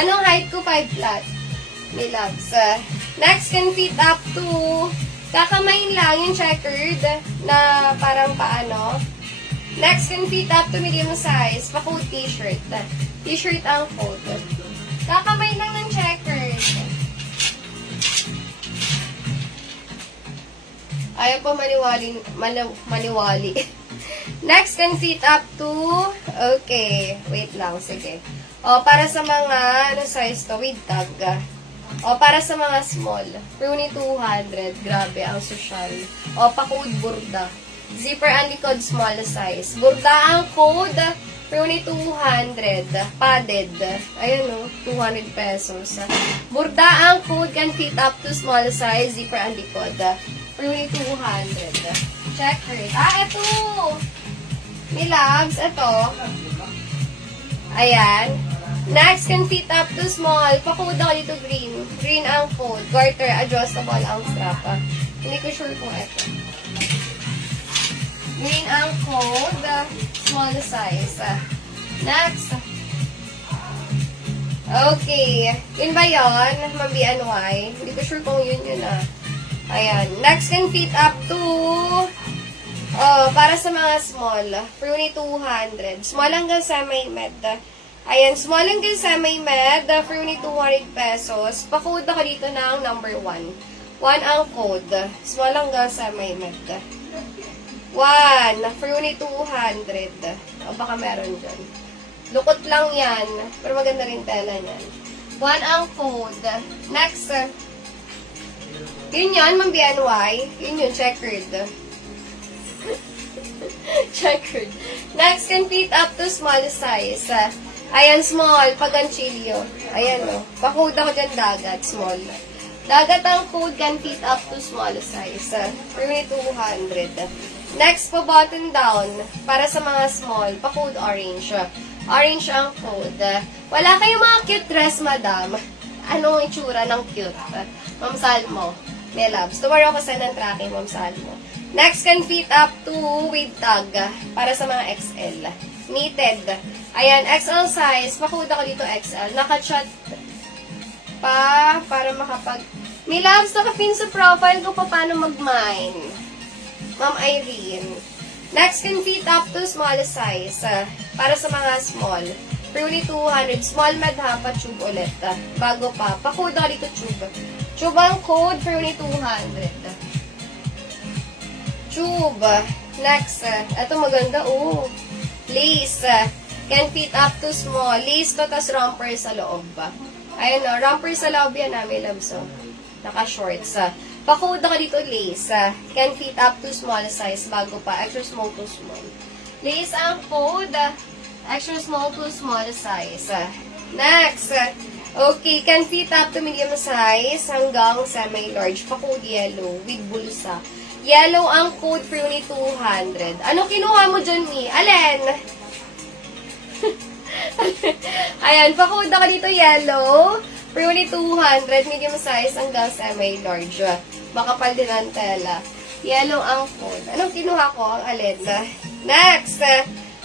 Anong height ko? 5 flat. May loves. Next, can fit up to, kakamain lang yung checkered na parang paano. Next, can fit up to medium size. Pa-coat t-shirt. T-shirt ang coat. Kakamay lang ng checkered. Ayaw pa maniwali. Next, can fit up to, okay, wait lang, sige. O, para sa mga, ano size to, with tag. O, para sa mga small, Pruni 200, grabe, ang social. O, pa-code burda. Zipper and likod, small size. Burda ang code, Pruni 200, padded. Ayan o, 200 pesos. Burda ang code, can fit up to small size, zipper and likod. Pruni 200. Check rate. Ito! May loves, ito. Ayan. Next, can fit up to small. Pa-code ako dito green. Green ang code. Garter, adjustable ang strap. Hindi ko sure kung ito. Green ang code. Small size. Next. Okay. Yun ba yun? Mabi-NY. Hindi ko sure kung yun Ayan. Next, can fit up to para sa mga small. Pruni 200. Small hanggang semi-med. Ayan, small hanggang semi-med, Pruni 200 pesos. Pa-code ako dito ng number 1. 1 ang code. Small hanggang semi-med. 1, Pruni 200. O, baka meron dyan. Lukot lang yan. Pero maganda rin tela niyan. 1 ang code. Next, yun yun, Ma'am BNY. Yun yun, checkered. Checkered. Next, can fit up to small size. Ayan, small, paganchilyo. Ayan, o. Pa-code ako dyan, dagat, small. Dagat ang code, can fit up to small size. Pruni 200. Next, po button down. Para sa mga small, pa-code orange. Orange ang code. Wala kayong mga cute dress, madam. Anong itsura ng cute? Ma'am Salmo. May loves. Tomorrow ko send ng tracking, Ma'am Salmo. Next, can fit up to with tag. Para sa mga XL. Knitted. Ayan, XL size. Pa-code ako dito XL. Naka-chat pa para makapag... May loves, nakapin sa profile ko pa paano mag-mine. Ma'am Irene. Next, can fit up to small size. Para sa mga small. Pruni 200. Small med ha, pa-tube ulit. Bago pa. Pa-code ako dito tube. Tube ang code, Pruni 200. Tube. Next, ito maganda, lace. Can fit up to small. Lace to, tas romper sa loob. Ayun o, romper sa loob yan may loves o. Naka-shorts. Pa-code ako dito, lace. Can fit up to small size. Bago pa, extra small to small. Lace ang code, extra small to small size. Next, okay, can fit up to medium size hanggang semi-large. Pa-code yellow with bulsa. Yellow ang code for Pruni 200. Ano kinuha mo dyan, Mi? Alin? Ayan, pa-code ako dito yellow. Pruni 200, medium size hanggang semi-large. Makapal din ang tela. Yellow ang code. Anong kinuha ko? Ang alin? Next,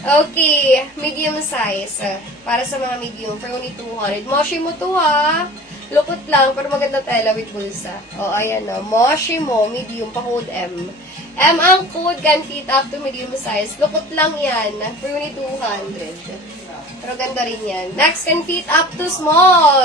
okay, medium size. Para sa mga medium, Pruni 200. Moshi mo to ha. Lukot lang, pero maganda tela with bulsa. O, ayan o. Moshi mo, medium, pa-code M. M ang code, can fit up to medium size. Lukot lang yan. Pruni 200. Pero ganda rin yan. Next, can fit up to small.